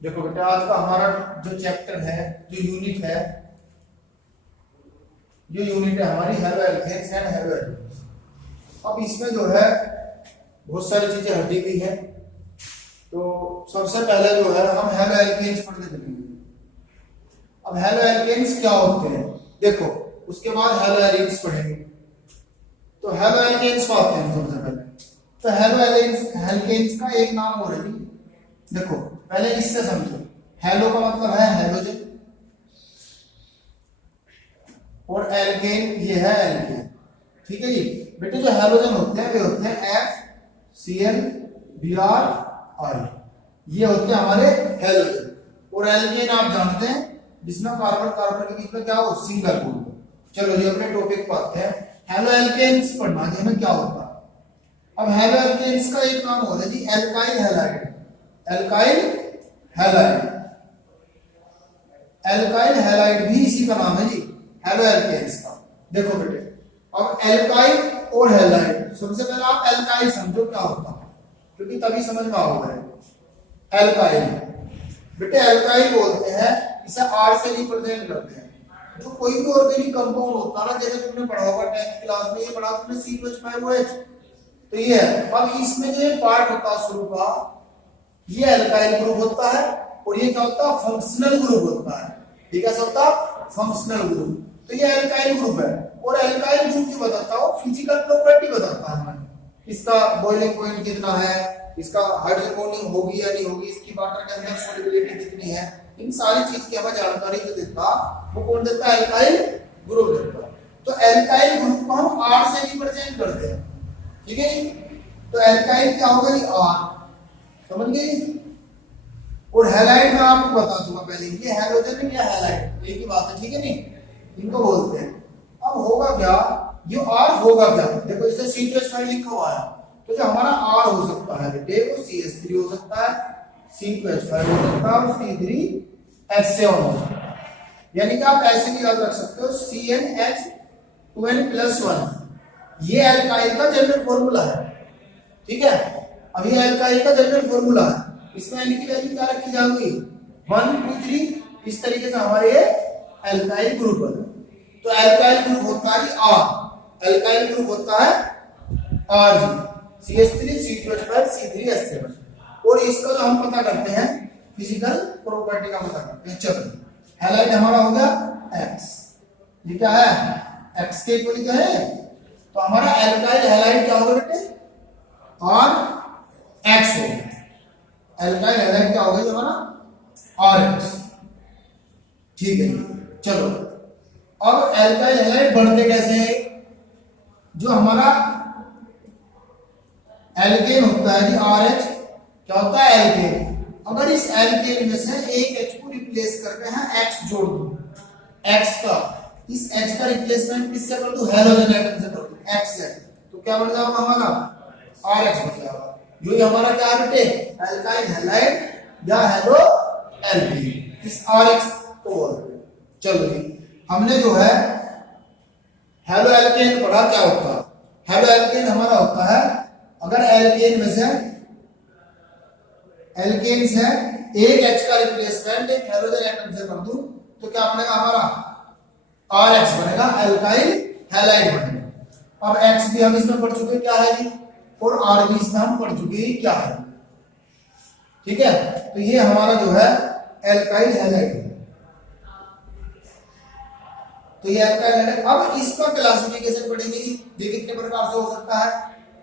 देखो बेटा आज का हमारा जो चैप्टर है, जो यूनिट है हमारी halo alkanes and halo alkanes. अब इसमें जो है बहुत सारी चीजें हटी हुई है। तो सबसे पहले जो है हम हेलो एल्केन्स पढ़ के चलेंगे। अब हेलो एल्केन्स क्या होते हैं देखो, उसके बाद हेलो एल्केन्स पढ़ेंगे। तो हेलो एल्केन्स आते हैं सबसे पहले। तो हेलो एल्केन्स का एक नाम और है जी। देखो पहले इससे समझो, हेलो का मतलब है हेलोजन और एल्केन ये है एल्केन। ठीक है जी बेटे, जो हेलोजन होते हैं वे होते हैं FCl Br ये होते हैं हमारे हेलोजन। और एल्केन आप जानते हैं जिसमें कार्बन कार्बन के बीच में क्या हो, सिंगल बॉन्ड हो। चलो ये अपने टॉपिक पर आते हैं। हेलो एल्केन्स पढ़ना है हमें क्या होता है। अब हेलो एल्केन्स का एक नाम होता है जी alkyl halide. Alkyl halide, alkyl halide भी इसी का नाम है जी हेलो एल्केन्स का। देखो बेटे अब एल्काइल और हैलाइड, सबसे पहले आप एल्काइल समझो क्या होता है क्योंकि तभी समझ में आओगे। एल्काइल बेटे एल्काइल बोलते हैं, इसे R से रिप्रेजेंट करते हैं। जो कोई भी ऑर्गेनिक कंपाउंड होता है ना, जैसे तुमने पढ़ा होगा 10th क्लास में, ये पढ़ा तुमने CH5OH, तो ये है। अब इसमें जो पार्ट होता है शुरू का, ये एल्काइल ग्रुप होता है और ये क्या होता है, फंक्शनल ग्रुप होता है। ठीक है, सब फंक्शनल ग्रुप। तो ये एल्काइल ग्रुप है और एल्काइल ग्रुप की बताता हूं फिजिकल प्रॉपर्टी बताता है हमें। इसका बॉइलिंग पॉइंट कितना है, इसका हाइड्रोजन बॉन्डिंग होगी या नहीं होगी, इसकी वाटर के अंदर सॉल्युबिलिटी कितनी है, इन सारी चीज की हमें जानकारी जो देता वो कौन देता है, एल्काइल ग्रुप देता है। तो एल्काइल ग्रुप को हम R से रिप्रेजेंट करते हैं। ठीक है जी, तो एल्काइल क्या होगा जी R, समझ गए। और हैलाइड में आपको बता दूंगा पहले, ये हैलोजन या हैलाइड एक ही बात है। ठीक है नहीं, इनको बोलते हैं। अब होगा क्या, ये R होगा क्या, देखो इसे C2H5 लिखा हुआ है, तो जो हमारा R हो सकता है बेटे वो CH3 हो सकता है, C2H5 हो सकता है और C3H7 हो सकता है। यानी कि आप ऐसे भी याद रख सकते हो CnH2n+1 ये एल्काइल का जनरल फॉर्मूला है। ठीक है, अब ये एल्काइल का जनरल फॉर्मूला है, इसमें n की वैल्यू क्या रखी जाएगी 1 2 3। इस तरीके से हमारे ये एल्काइल ग्रुप है। तो एल्काइल ग्रुप होता है R, एल्काइल ग्रुप होता है Rg, CH3 C2H5 C3H7। और इसका जो हम पता करते हैं फिजिकल प्रॉपर्टी का पता करते हैं। चलो हैलाइड हमारा हो गया X, ये क्या है X के इक्वल क्या है, तो हमारा एल्काइल हैलाइड क्या होगा बेटे RX होगा। एल्काइल हैलाइड क्या होगा हमारा RX। ठीक है चलो, अब एल्काइल हैलाइड बनते कैसे हैं, जो हमारा एल्केन होता है जी RH, क्या होता है एल्केन। अगर इस एल्केन में से एक H को रिप्लेस करके हैं X जोड़ दूं, X का इस H का रिप्लेसमेंट किससे कर दूं, हेलोजन एटम से कर दूं X से, तो क्या बन जाएगा हमारा RH बन जाएगा। जो हमारा क्या है बेटे एल्काइल हैलाइड या हेलो एल्केन, इस RX को बोलते हैं। चलो जी हमने जो है हेलो एल्केन पढ़ा क्या होता है। हेलो एल्केन हमारा होता है, अगर एल्केन में से एल्केन से एक H का रिप्लेसमेंट एक हेलोजन एटम से कर दूं तो क्या बनेगा हमारा RX बनेगा, एल्काइल हैलाइड बनेगा। अब X भी हम इसमें पढ़ चुके क्या है जी, और R भी इसमें हम पढ़ चुके क्या है। ठीक है, तो ये हमारा जो है एल्काइल हैलाइड है। तो ये एल्काइल हैलाइड। अब इसका क्लासिफिकेशन पढ़ेंगे जी, ये कितने प्रकार से हो सकता है।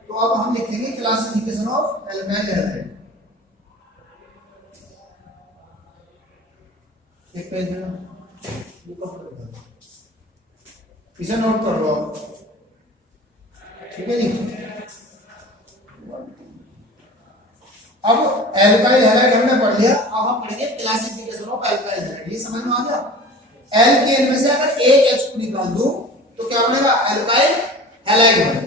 तो अब हम लिखेंगे क्लासिफिकेशन ऑफ एल्काइल हैलाइड। एक पेज में इसे नोट कर लो, ठीक है जी। अब एल्काइल हैलाइड हमने पढ़ लिया, अब हम पढ़ेंगे क्लासिफिकेशन ऑफ एल्काइल हैलाइड। ये समझ में आ गया। एल्केन में से अगर एक H को निकाल दूं तो क्या बनेगा एल्काइल हैलाइड बनेगा।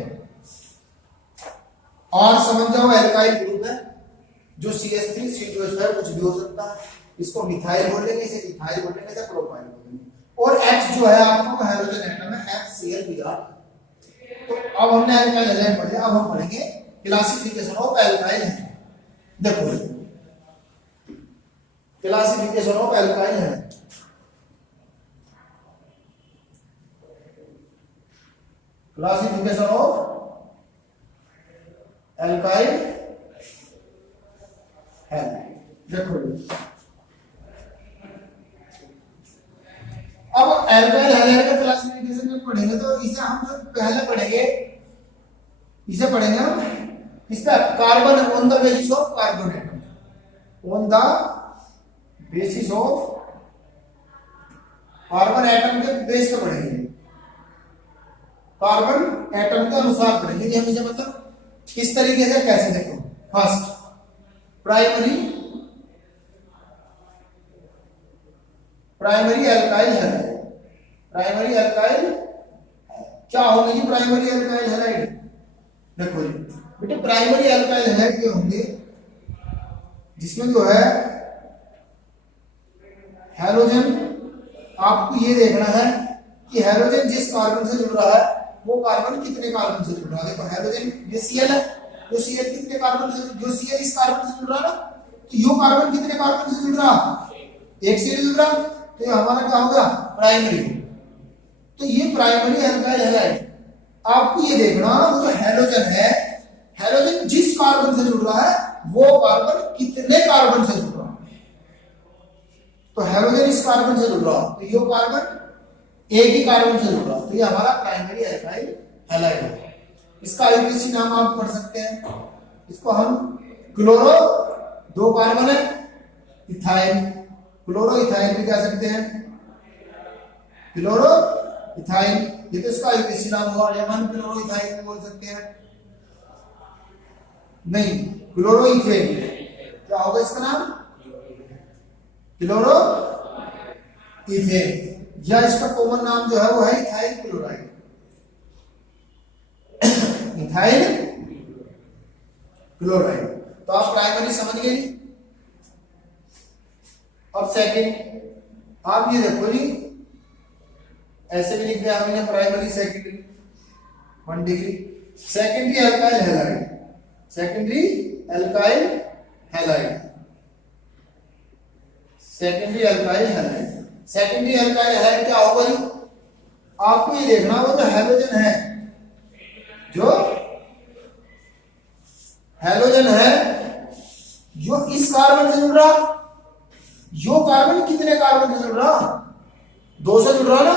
और समझ जाओ एल्काइल ग्रुप है जो CH3 C2H5 कुछ भी हो सकता है, इसको मिथाइल बोल लेंगे, इसे इथाइल बोल लेंगे, इसे प्रोपाइल बोल लेंगे। और X जो है आपको हाइड्रोजन एटम है FCl Br। तो अब हमने एल्काइल हैलाइड पढ़ लिया, अब हम पढ़ेंगे क्लासिफिकेशन ऑफ एल्काइल हैलाइड। देखो classification of alkyl halide. Classification of alkyl halide. देखो अब एल्काइल हैलाइड का क्लासिफिकेशन में पढ़ेंगे तो इसे हम जो पहले पढ़ेंगे, इसे पढ़ेंगे हम इसका carbon on the basis of carbon atom, on the basis of carbon atom के बेस पे पढ़ेंगे, कार्बन एटम के अनुसार पढ़ेंगे। ये हमेशा मतलब किस तरीके से, कैसे, देखो first primary alkyl halide. Primary alkyl क्या होंगे जी? प्राइमरी एल्काइल हैलाइड देखो जी बेटे, प्राइमरी एल्काइल हैलाइड के होंगे जिसमें जो है हेलोजन, आपको ये देखना है कि हेलोजन जिस कार्बन से जुड़ रहा है वो कार्बन कितने कार्बन से जुड़ रहा है। देखो हेलोजन ये Cl है, जो Cl कितने कार्बन से, जो Cl इस कार्बन से जुड़ रहा है ना, तो यो कार्बन कितने कार्बन से जुड़ रहा, एक से जुड़ रहा, तो ये हमारा क्या होगा? प्राइमरी। तो ये प्राइमरी एल्काइल हैलाइड। आपको ये देखना वो जो हेलोजन है, हेलोजन जिस कार्बन से जुड़ रहा है वो कार्बन कितने कार्बन से जुड़ रहा है। तो हेलोजन इस कार्बन से जुड़ रहा, तो यो कार्बन एक ही कार्बन से जुड़ रहा, तो ये हमारा प्राइमरी एल्काइल हैलाइड है। इसका आईयूपीएसी नाम आप पढ़ सकते हैं, इसको हम क्लोरो, दो कार्बन है, इथाइल, क्लोरो इथाइल भी कह सकते हैं, क्लोरो इथाइल, ये तो इसका आईयूपीएसी नाम हुआ। या हम क्लोरो इथाइल भी बोल सकते हैं, नहीं क्लोरो इथेन, क्या होगा इसका नाम? क्लोरो इथेन, या इसका कॉमन नाम जो है वो है इथाइल क्लोराइड, इथाइल क्लोराइड। तो आप प्राइमरी समझ गए। अब सेकंड, आप ये देखो जी, ऐसे भी लिख दिया हमने primary secondary 1 degree. Secondary alkyl halide, secondary alkyl halide, secondary alkyl halide. Secondary alkyl halide क्या होगा जी? आपको ये देखना वो जो हेलोजन है, जो हेलोजन है जो इस कार्बन से जुड़ रहा, यो कार्बन कितने कार्बन से जुड़ रहा? 2 से जुड़ रहा ना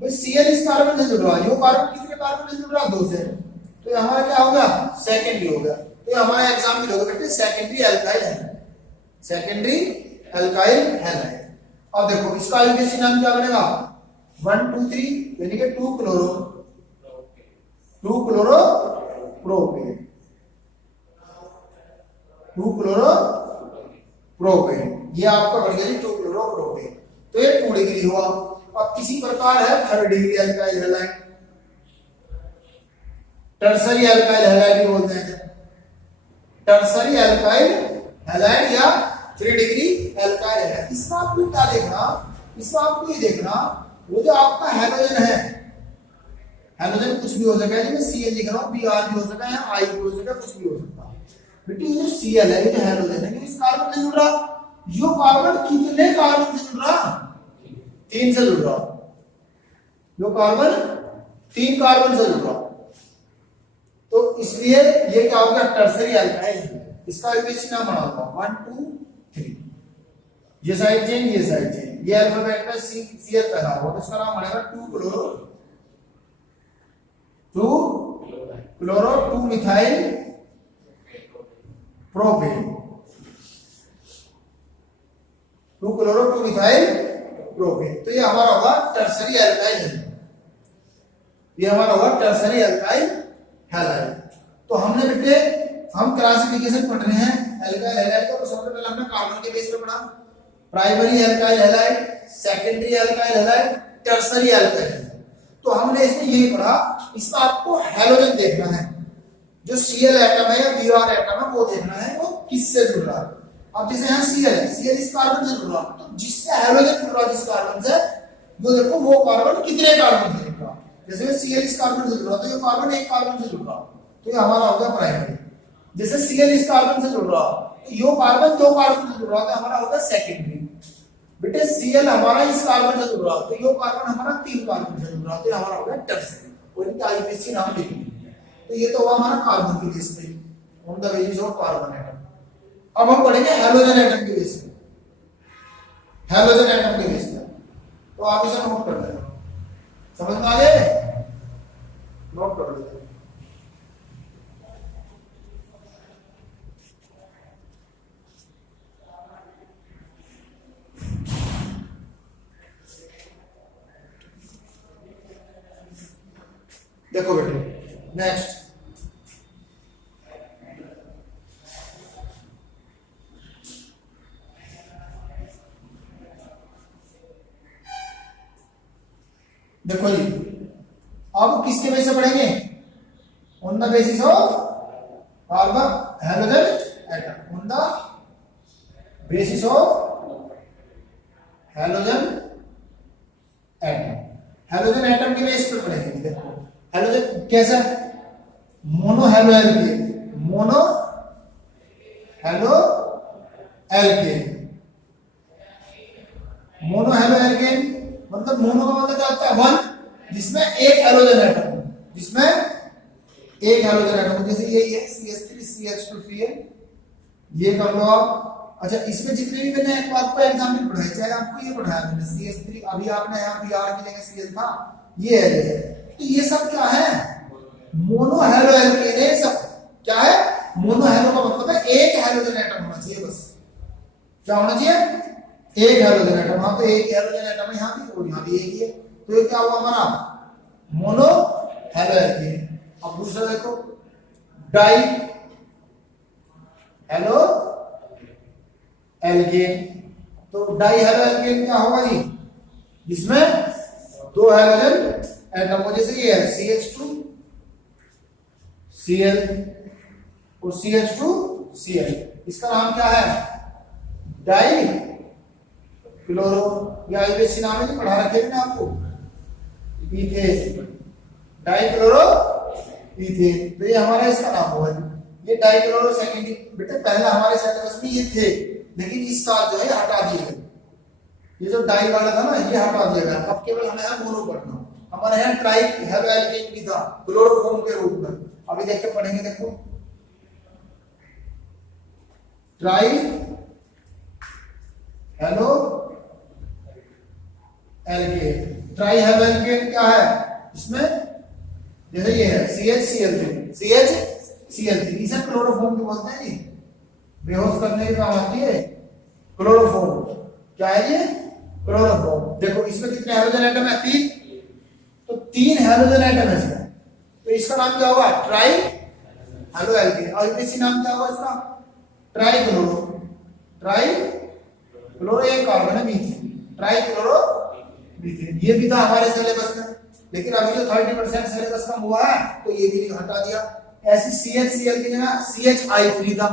भाई। Cl इस कार्बन से जुड़ रहा, यो कार्बन कितने कार्बन से जुड़ रहा? 2 से। तो ये हमारा क्या होगा? सेकेंडरी हो गया। तो ये हमारा एग्जाम्पल होगा बेटे secondary alkyl halide, secondary alkyl halide. अब देखो इसका आईयूपीएसी नाम क्या बनेगा? 1 2 3 यानी कि 2 क्लोरो प्रोपेन, 2 क्लोरो प्रोपेन, ये आपका बढ़ गया 2 क्लोरो प्रोपेन। तो ये 2 डिग्री हुआ। अब इसी प्रकार है 3rd degree alkyl halide, tertiary alkyl halide भी बोलते हैं, टर्सरी एल्काइल हैलाइड या 3 डिग्री एल्काइल हैलाइड। इसमें आपको क्या देखना, इसमें आपको ये देखना वो जो आपका हेलोजन है, हेलोजन कुछ भी हो सकता है, मैं Cl लिख रहा हूं, Br भी हो सकता है, I भी हो सकता है, कुछ भी हो सकता है बेटी। ये जो Cl है, ये जो हेलोजन है, इस कार्बन से जुड़ रहा, यो कार्बन कितने कार्बन से जुड़ रहा? 3 से जुड़ रहा, यो कार्बन 3 कार्बन से जुड़ रहा। तो इसलिए ये क्या हो गया? टर्सरी एल्काइल है। इसका आईयूपीएसी नाम बना होगा 1 2 3, ये साइड चेन, ये साइड चेन, ये अल्फाबेट में Cl पहला होगा, तो इसका नाम बनेगा 2 chloro 2 methyl propane, 2 chloro 2 methyl propane. तो ये हमारा होगा टर्सरी एल्काइल हैलाइड, ये हमारा होगा टर्सरी एल्काइल हैलाइड। तो हमने बेटे हम क्लासिफिकेशन पढ़ रहे हैं एल्काइल हैलाइड का। तो सबसे पहले हमने कार्बन के बेस पे पढ़ा, primary alkyl halide, secondary alkyl halide, tertiary alkyl halide. तो हमने इसमें यही पढ़ा, इसमें आपको हेलोजन देखना है, जो Cl एटम है या Br एटम है वो देखना है वो किससे जुड़ रहा है। अब जैसे यहाँ Cl है, Cl इस कार्बन से जुड़ रहा, तो जिससे हेलोजन जुड़ रहा जिस कार्बन से, वो देखो वो कार्बन कितने कार्बन से जुड़ रहा। जैसे Cl इस कार्बन से जुड़ रहा तो ये कार्बन एक कार्बन से जुड़ रहा, तो ये हमारा हो गया प्राइमरी। जैसे Cl इस कार्बन से जुड़ रहा तो यो कार्बन दो कार्बन से जुड़ रहा है, हमारा होगा सेकेंडरी। बेटे Cl हमारा इस कार्बन से जुड़ रहा है, तो यो कार्बन हमारा तीन कार्बन से जुड़ रहा है, तो हमारा होगा टर्सरी, और इनका आईपीसी नाम लिख लीजिए। तो ये तो हुआ हमारा कार्बन की बेस पे, on the basis of carbon atom. अब हम पढ़ेंगे हैलोजन एटम के बेस पे, हैलोजन एटम के बेस पे। तो आप इसे नोट कर लेना, समझ में आ गए, नोट कर लेते। देखो बेटे नेक्स्ट, देखो जी अब किसके बेस पे पढ़ेंगे, on the basis of carbon halogen atom, on the basis of halogen atom. Halogen atom के बेस पे पढ़ेंगे। देखो हैलोजन कैसा, mono halo alkane, mono halo alkane, mono halo alkane मतलब मोनो का मतलब क्या होता है, वन, जिसमें एक हैलोजन एटम, जिसमें एक हैलोजन एटम, जैसे ये है CH3 CH2 ये कर लो आप। अच्छा इसमें जितने भी मैंने एक बात को एग्जांपल पढ़ाया, चाहे आपको ये पढ़ाया मैंने CH3, अभी आपने यहाँ Br की जगह Cl था, ये है, तो ये सब क्या है, मोनो हैलो एल्केन है सब। क्या है, मोनो हैलो का मतलब है एक हैलोजन एटम होना चाहिए बस। क्या होना चाहिए, एक हैलोजन एटम। वहां पे एक हैलोजन एटम है, यहाँ भी और यहाँ भी एक ही है, तो ये क्या हुआ हमारा मोनो हैलो एल्केन। अब दूसरा देखो डाई हैलो एल्केन, तो डाई हैलो एल्केन क्या होगा जी, जिसमें दो हैलोजन एटम हो, जैसे ये है CH2 Cl और CH2 Cl, इसका नाम क्या है, डाई क्लोरो, या आईपीसी नाम है, पढ़ा रखे ना आपको, इथेन, डाई क्लोरो इथेन, तो ये हमारा इसका नाम हुआ। ये डाई क्लोरो सेकेंडरी, बेटे पहले हमारे सिलेबस में ये थे, लेकिन इस साल जो है हटा दिए गए, ये जो डाई वाला था ना ये हटा दिया गया, अब केवल हमें है मोनो पढ़ना। हमारे यहाँ ट्राई हैलो एल्केन भी था क्लोरोफॉर्म के रूप में, अभी देख के पढ़ेंगे। देखो tri halo alkane, tri halo alkane क्या है, इसमें जैसे ये है CHCl3 इसे क्लोरोफॉर्म भी बोलते हैं जी, बेहोश करने के काम आती है क्लोरोफॉर्म। क्या है ये, क्लोरोफॉर्म। देखो इसमें कितने हैलोजन एटम है, तीन, तो तीन हैलोजन एटम है इसमें, तो इसका नाम क्या होगा, ट्राई हैलो एल्केन। और इसी नाम क्या होगा इसका, ट्राई क्लोरो, ट्राई क्लोरो, एक कार्बन है मीथेन, ट्राई क्लोरो मीथेन। ये भी था हमारे सिलेबस में, लेकिन अभी जो 30% सिलेबस कम हुआ है तो ये भी हटा दिया। ऐसी CHCl की जगह CHI3 था,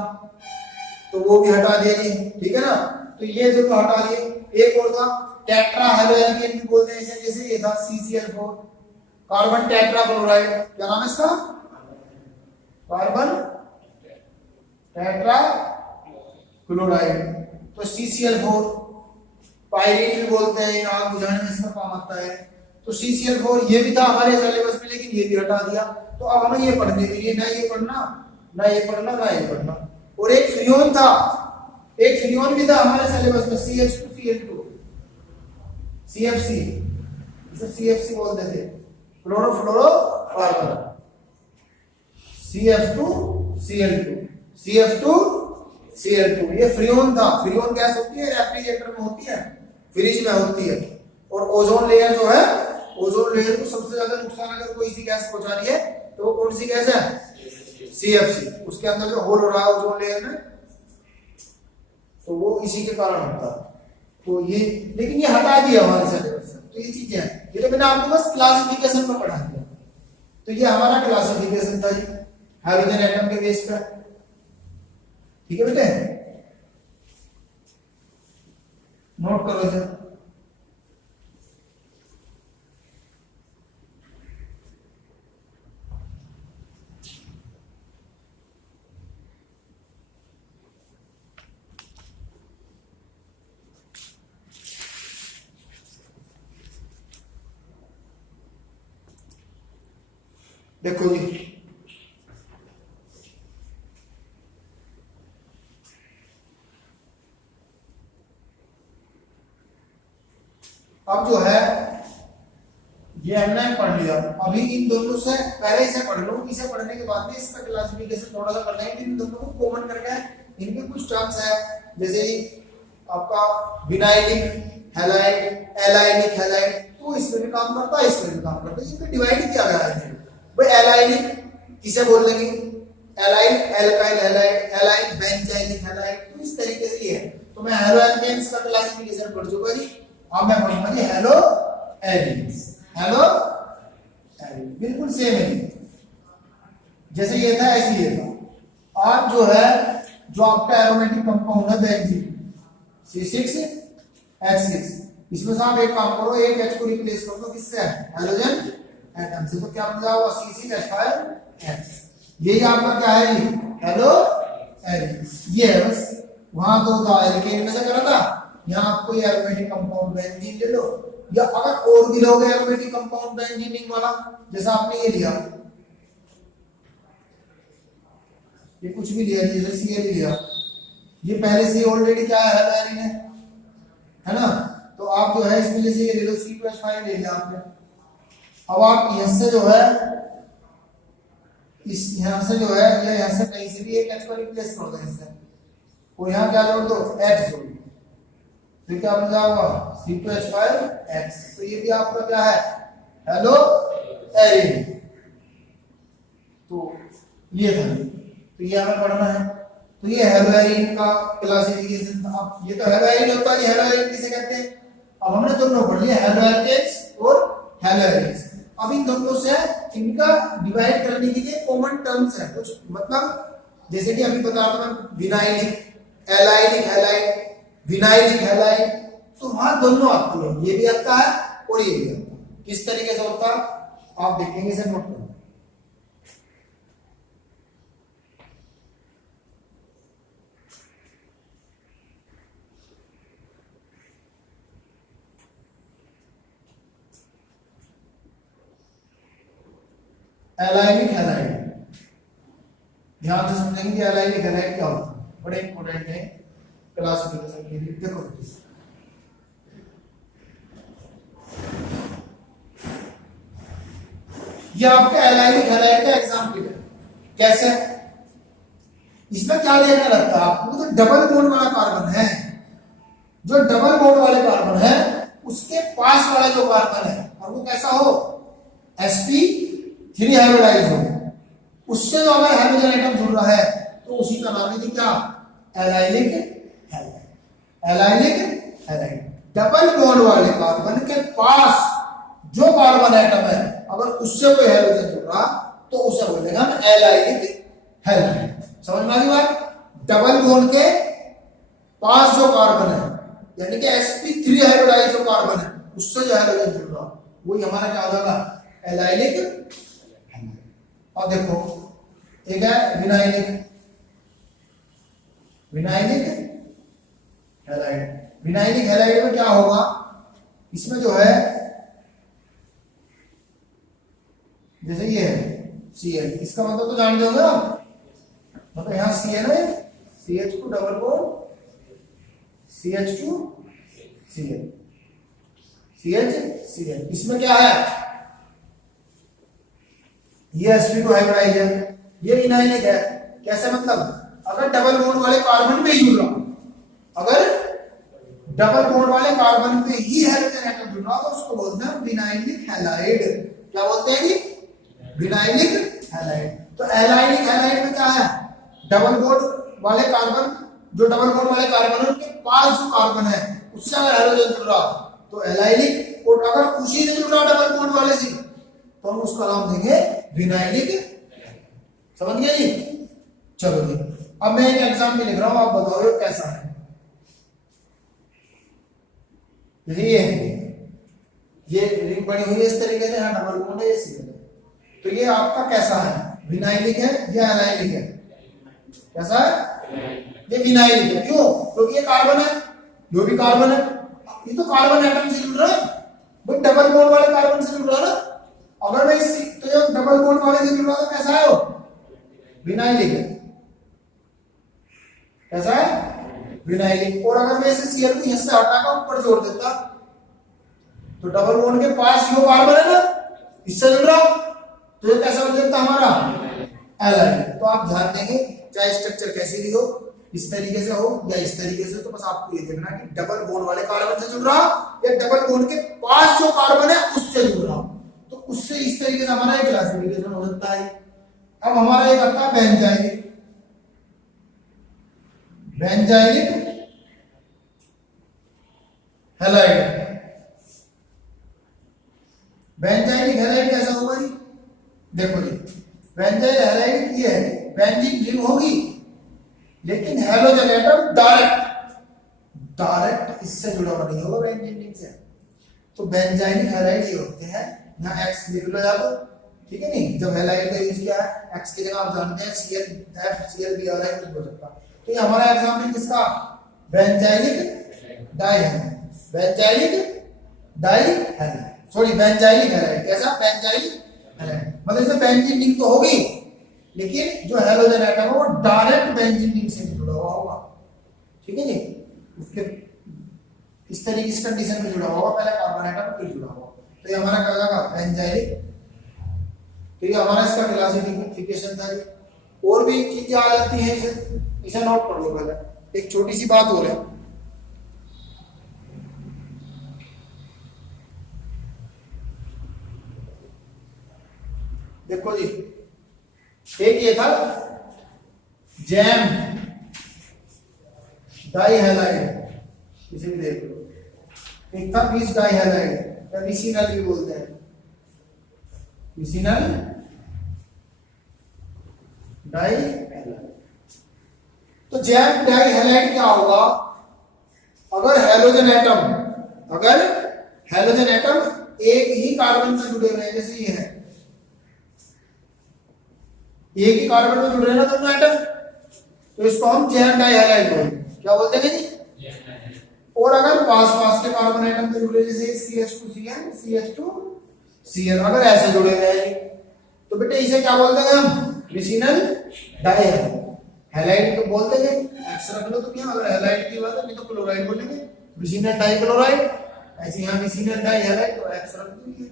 तो वो भी हटा दिया जी, ठीक है ना। तो ये जो हटा दिए। एक और था टेट्रा हैलो एल्केन भी बोलते हैं इसे, जैसे ये था CCl4, कार्बन टेट्रा क्लोराइड, क्या नाम है इसका, कार्बन टेट्रा क्लोराइड, तो CCl4। पायरीन भी बोलते हैं, आग बुझाने में इसका काम आता है, तो CCl4 ये भी था हमारे सिलेबस में, लेकिन ये भी हटा दिया। तो अब हमें ये पढ़ने के लिए ना ये पढ़ना, ना ये पढ़ना, ना ये पढ़ना। और एक फ्रियोन था, एक फ्रियोन भी था हमारे सिलेबस में, CH2Cl2 CFC, इसे CFC बोलते थे, क्लोरोफ्लोरोकार्बन, CF2Cl2, ये फ्रियोन था। फ्रियोन गैस होती है, रेफ्रिजरेटर में होती है, फ्रिज में होती है। और ओजोन लेयर जो है, ओजोन लेयर को सबसे ज्यादा नुकसान अगर कोई सी गैस पहुंचा रही है तो वो कौन सी गैस है, CFC। उसके अंदर जो होल हो रहा है ओजोन लेयर में, तो वो इसी के कारण होता है। तो ये, लेकिन ये हटा दिया हमारे सिलेबस से, तो ये चीजें हैं, ये तो मैंने आपको बस क्लासिफिकेशन में पढ़ा दिया। तो ये हमारा क्लासिफिकेशन था जी हाइड्रोजन एटम के बेस पर, ठीक है बेटे, नोट करो इसे। देखो जी, अब जो है ये हमने पढ़ लिया। अभी इन दोनों से पहले इसे पढ़ लो, इसे पढ़ने के बाद में इसका क्लासिफिकेशन थोड़ा सा करना है। इन दोनों को कॉमन करके इनके कुछ टर्म्स है, जैसे आपका विनाइलिक हैलाइड, एलाइलिक हैलाइड, तो इसमें भी काम करता है, इसमें भी काम करता है। इसमें डिवाइड किया गया है भाई। एलाइलिक किसे बोल देंगे, allyl alkyl halide, allyl benzylic halide, तो इस तरीके से ये है। तो मैं हेलो एल्केन्स का क्लासिफिकेशन पढ़ चुका जी। अब मैं पढ़ूंगा जी हेलो एल्केन्स। हेलो एल्केन बिल्कुल सेम है, जैसे ये था ऐसे ये था। आज जो है जो आपका एरोमेटिक कंपाउंड है बेंजीन C6H6, इसमें से आप एक काम करो, एक H को रिप्लेस कर दो किससे, हाइड्रोजन एटम से, तो क्या बन जाएगा C6H5H। यही आपका क्या है जी, हेलो एल्केन। ये है बस, वहां तो था एल्केन में से करा था, यहाँ आपको ये एरोमेटिक कंपाउंड बेंजीन ले लो, या अगर और भी लोगे एरोमेटिक कंपाउंड बेंजीनिंग वाला, जैसा आपने ये लिया, ये कुछ भी लिया, जैसे सी लिया, ये पहले से ऑलरेडी क्या है हेलोएरिन है ना, तो आप जो है इसमें जैसे ये ले लो C+5 ले लिया आपने। अब आप यहाँ से जो है इस यहाँ से जो है या यहाँ से कहीं से भी एक H को रिप्लेस कर दो इससे, और यहाँ क्या जोड़ दो H जोड़ दो, तो क्या बन जाएगा C2H5X। तो ये भी आपका क्या है हेलो एरिन। तो ये था, तो ये हमें पढ़ना है। तो ये हेलोएरिन का क्लासिफिकेशन था। अब ये तो हेलोएरिन होता है, हेलोएरिन किसे कहते हैं। अब हमने दोनों पढ़ लिया, हेलोएल्केन्स और हेलोएरिन्स। अब इन दोनों से इनका डिवाइड करने के लिए कॉमन टर्म्स है कुछ, मतलब जैसे कि अभी बता रहा था vinylic, allylic halide, vinylic halide, तो वहां दोनों आती है, ये भी आता है और ये भी आता है। किस तरीके से होता है आप देखेंगे, इसे नोट करो। एलाइलिक हैलाइड, ध्यान से समझेंगे कि एलाइलिक हैलाइड क्या होता है, बड़े इंपॉर्टेंट है क्लासिफिकेशन के लिए। देखो ये आपका एलाइलिक हैलाइड का एग्जांपल है। कैसे, इसमें क्या देखने लगता है आपको, तो डबल बॉन्ड वाला कार्बन है, जो डबल बॉन्ड वाले कार्बन है उसके पास वाला जो कार्बन है, और वो कैसा हो sp3 हाइब्रिडाइज हो, उससे जो अगर हाइड्रोजन एटम जुड़ रहा है तो उसी का नाम है क्या, allylic halide. Allylic halide, double bond वाले कार्बन के पास जो कार्बन एटम है अगर उससे कोई हाइड्रोजन जुड़ रहा तो उसे बोलेगा हम एलाइलिक हैलाइड। समझ में आ गई बात। डबल बॉन्ड के पास जो कार्बन है, यानी कि sp3 हाइब्रिडाइज जो कार्बन है उससे जो हाइड्रोजन जुड़ रहा वही हमारा क्या हो जाएगा, एलाइलिक हैलाइड। और देखो एक है vinylic, vinylic halide. Vinylic halide में क्या होगा, इसमें जो है जैसे ये है Cl, इसका मतलब तो जान दोगे आप, मतलब यहाँ Cl है, CH2 double bond CH2 Cl, CH इसमें क्या है, ये sp2 हाइब्रिडाइज है, ये विनाइलिक है। कैसे मतलब, अगर डबल बॉन्ड वाले कार्बन पे ही जुड़ रहा, अगर डबल बॉन्ड वाले कार्बन पे ही हाइड्रोजन एटम जुड़ रहा तो उसको बोलते हैं विनाइलिक हैलाइड। क्या बोलते हैं कि विनाइलिक हैलाइड। तो एलाइलिक हैलाइड में क्या है, डबल बॉन्ड वाले कार्बन, जो डबल बॉन्ड वाले कार्बन है उनके पास जो कार्बन है उससे अगर हाइड्रोजन जुड़ रहा तो एलाइलिक, और अगर उसी से जुड़ रहा डबल बॉन्ड वाले से तो हम उसका नाम देंगे विनाइलिक। समझ गए जी। चलो जी, अब मैं एक एग्जाम्पल लिख रहा हूं, आप बताओ ये कैसा है। ये रिंग बनी हुई है इस तरीके से, डबल बॉन्ड है, तो ये आपका कैसा है, विनाइलिक है या एलाइलिक है, कैसा है, ये विनाइलिक है। क्यों, क्योंकि ये कार्बन है, जो भी कार्बन है ये तो कार्बन एटम से जुड़ रहा है, बट डबल बॉन्ड वाले कार्बन से जुड़ रहा है ना, अगर मैं इस तो ये डबल बॉन्ड वाले से जुड़ रहा तो कैसा है वो विनाइलिक है, कैसा है विनाइलिक। और अगर मैं इसे Cl को इससे हटाकर ऊपर जोड़ देता तो डबल बॉन्ड के पास यो कार्बन है ना, इससे जुड़ रहा तो ये कैसा बन जाता हमारा एलाइन। तो आप ध्यान देंगे चाहे स्ट्रक्चर कैसी भी हो, इस तरीके से हो या इस तरीके से, तो बस आपको ये देखना है कि डबल बॉन्ड वाले कार्बन से जुड़ रहा या डबल बॉन्ड के पास जो कार्बन है उससे जुड़ रहा, तो उससे इस तरीके से हमारा एक क्लासिफिकेशन हो सकता है। अब हमारा एक आता है benzylic, benzylic halide. Benzylic halide कैसा होगा जी, देखो जी बेंजाइल हैलाइड ये है, बेंजीन रिंग होगी लेकिन हैलोजन एटम डायरेक्ट इससे जुड़ा हुआ नहीं होगा बेंजीन रिंग से। तो बेंजाइलिक हैलाइड ये होते हैं, यहाँ एक्स लिख लो जाओ, ठीक है नहीं। जब हैलाइड का यूज किया है एक्स की जगह आप जानते हैं Cl भी आ रहा है, कुछ हो सकता। तो ये हमारा एग्जांपल किसका, benzylic dihalide, benzylic dihalide, sorry benzylic halide. कैसा बेंजाइलिक हैलाइड, मतलब इसमें बेंजीन रिंग तो होगी लेकिन जो हैलोजन एटम है वो डायरेक्ट बेंजीन रिंग से जुड़ा हुआ होगा, ठीक है जी। उसके इस तरीके की कंडीशन में जुड़ा हुआ होगा, पहले कार्बन एटम फिर जुड़ा हुआ, तो ये हमारा क्या होगा बेंजाइलिक। तो ये हमारा इसका क्लासिफिकेशन था। और भी चीजें आ जाती हैं, इसे नोट कर लो पहले। एक छोटी सी बात हो रहा है, देखो जी एक ये था जैम डाइहैलाइड, इसे भी देख लो। एक था बीस डाइहैलाइड या विसिनल भी बोलते हैं, विसिनल डाइहैलाइड। तो जैम डाइहैलाइड क्या होगा, अगर हैलोजन एटम एक ही कार्बन से जुड़े हुए हैं, जैसे ये है एक ही कार्बन में जुड़ रहे हैं ना दोनों एटम, तो इसको हम जैम डाइहैलाइड बोलते हैं। क्या बोलते हैं जी, और अगर पास के कार्बन एटम से जुड़े, जैसे CH2CN CH2Cl, अगर ऐसे जुड़े हुए हैं तो बेटे इसे क्या बोलते हैं हम, विसिनल डाइहैलाइड। हैलाइड तो बोलते हैं, एक्स रख लो तुम यहाँ, अगर हैलाइड की बात है नहीं तो क्लोराइड बोलेंगे, विसिनल डाइक्लोराइड। ऐसे यहाँ विसिनल डाइहैलाइड तो एक्स रख दीजिए,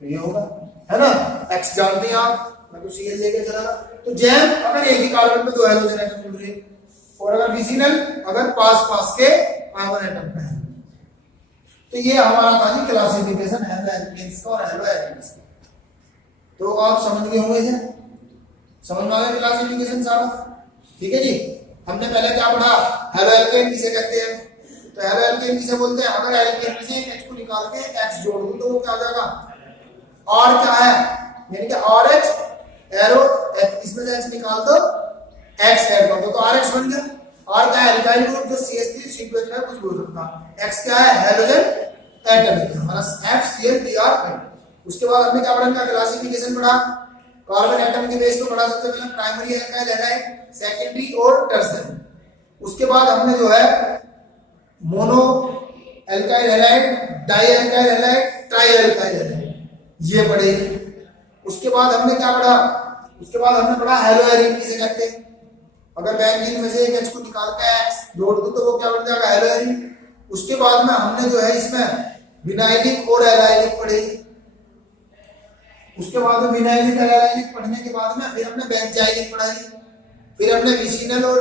तो ये होगा, है ना। एक्स जानते हैं आप, मैं तो Cl लेके चला था। तो जैम अगर एक ही कार्बन पे दो हैलोजन एटम जुड़ रहे, और अगर विसिनल अगर पास के कार्बन एटम पे है। तो ये हमारा था जी क्लासिफिकेशन हैलो एल्केन्स का और हैलो एल्केन्स का। तो आप समझ गए होंगे, समझ में आ गया क्लासिफिकेशन सारा, ठीक है जी। हमने पहले क्या पढ़ा, हैलो एल्केन किसे कहते हैं, तो हैलो एल्केन किसे बोलते हैं, अगर एल्केन में से एक H को निकाल के X जोड़ दूं तो वो क्या हो जाएगा, R क्या है, यानी कि RH एरो, इसमें से H निकाल दो X ऐड कर दो तो RH बन गया। R क्या है, एल्काइल ग्रुप जो CH3 C2H5 कुछ भी हो सकता। X क्या है, हैलोजन एटम, हमारा FCl3R। उसके बाद हमने क्या पढ़ा, क्लासिफिकेशन पढ़ा, कार्बन एटम के बेस पे पढ़ा, सबसे पहले प्राइमरी एल्काइल हैलाइड, सेकेंडरी और टर्शियरी। उसके बाद हमने जो है mono alkyl halide, di alkyl halide, tri alkyl halide ये पढ़े। उसके बाद हमने क्या पढ़ा, उसके बाद हमने पढ़ा हैलो एरीन किसे कहते हैं, अगर बेंजीन में से एक H को निकाल के X जोड़ दो तो वो क्या बन जाएगा, हैलो एरीन। उसके बाद में हमने जो है इसमें विनाइलिक और एलाइलिक पढ़े। उसके बाद में विनाइलिक और एलाइलिक पढ़ने के बाद में फिर हमने बेंजाइलिक पढ़ाई, फिर हमने विसिनल और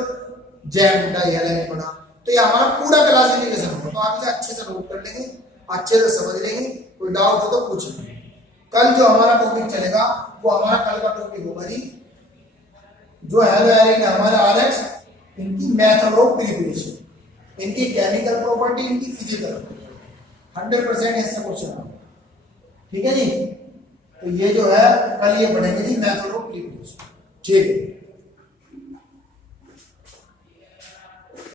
जैम डाइहैलाइड पढ़ा। तो ये हमारा पूरा क्लासिफिकेशन होगा, तो आप इसे अच्छे से नोट कर लेंगे, अच्छे से समझ लेंगे, कोई डाउट हो तो पूछ लेंगे। कल जो हमारा टॉपिक चलेगा वो हमारा कल का टॉपिक होगा जी, जो हैलो एरीन है हमारे RX, इनकी मेथड ऑफ प्रिपरेशन, इनकी केमिकल प्रॉपर्टी, इनकी फिजिकल 100% ऐसा क्वेश्चन, ठीक है जी। तो ये जो है कल ये पढ़ेंगे जी मेथड ऑफ प्रिपरेशन, ठीक है।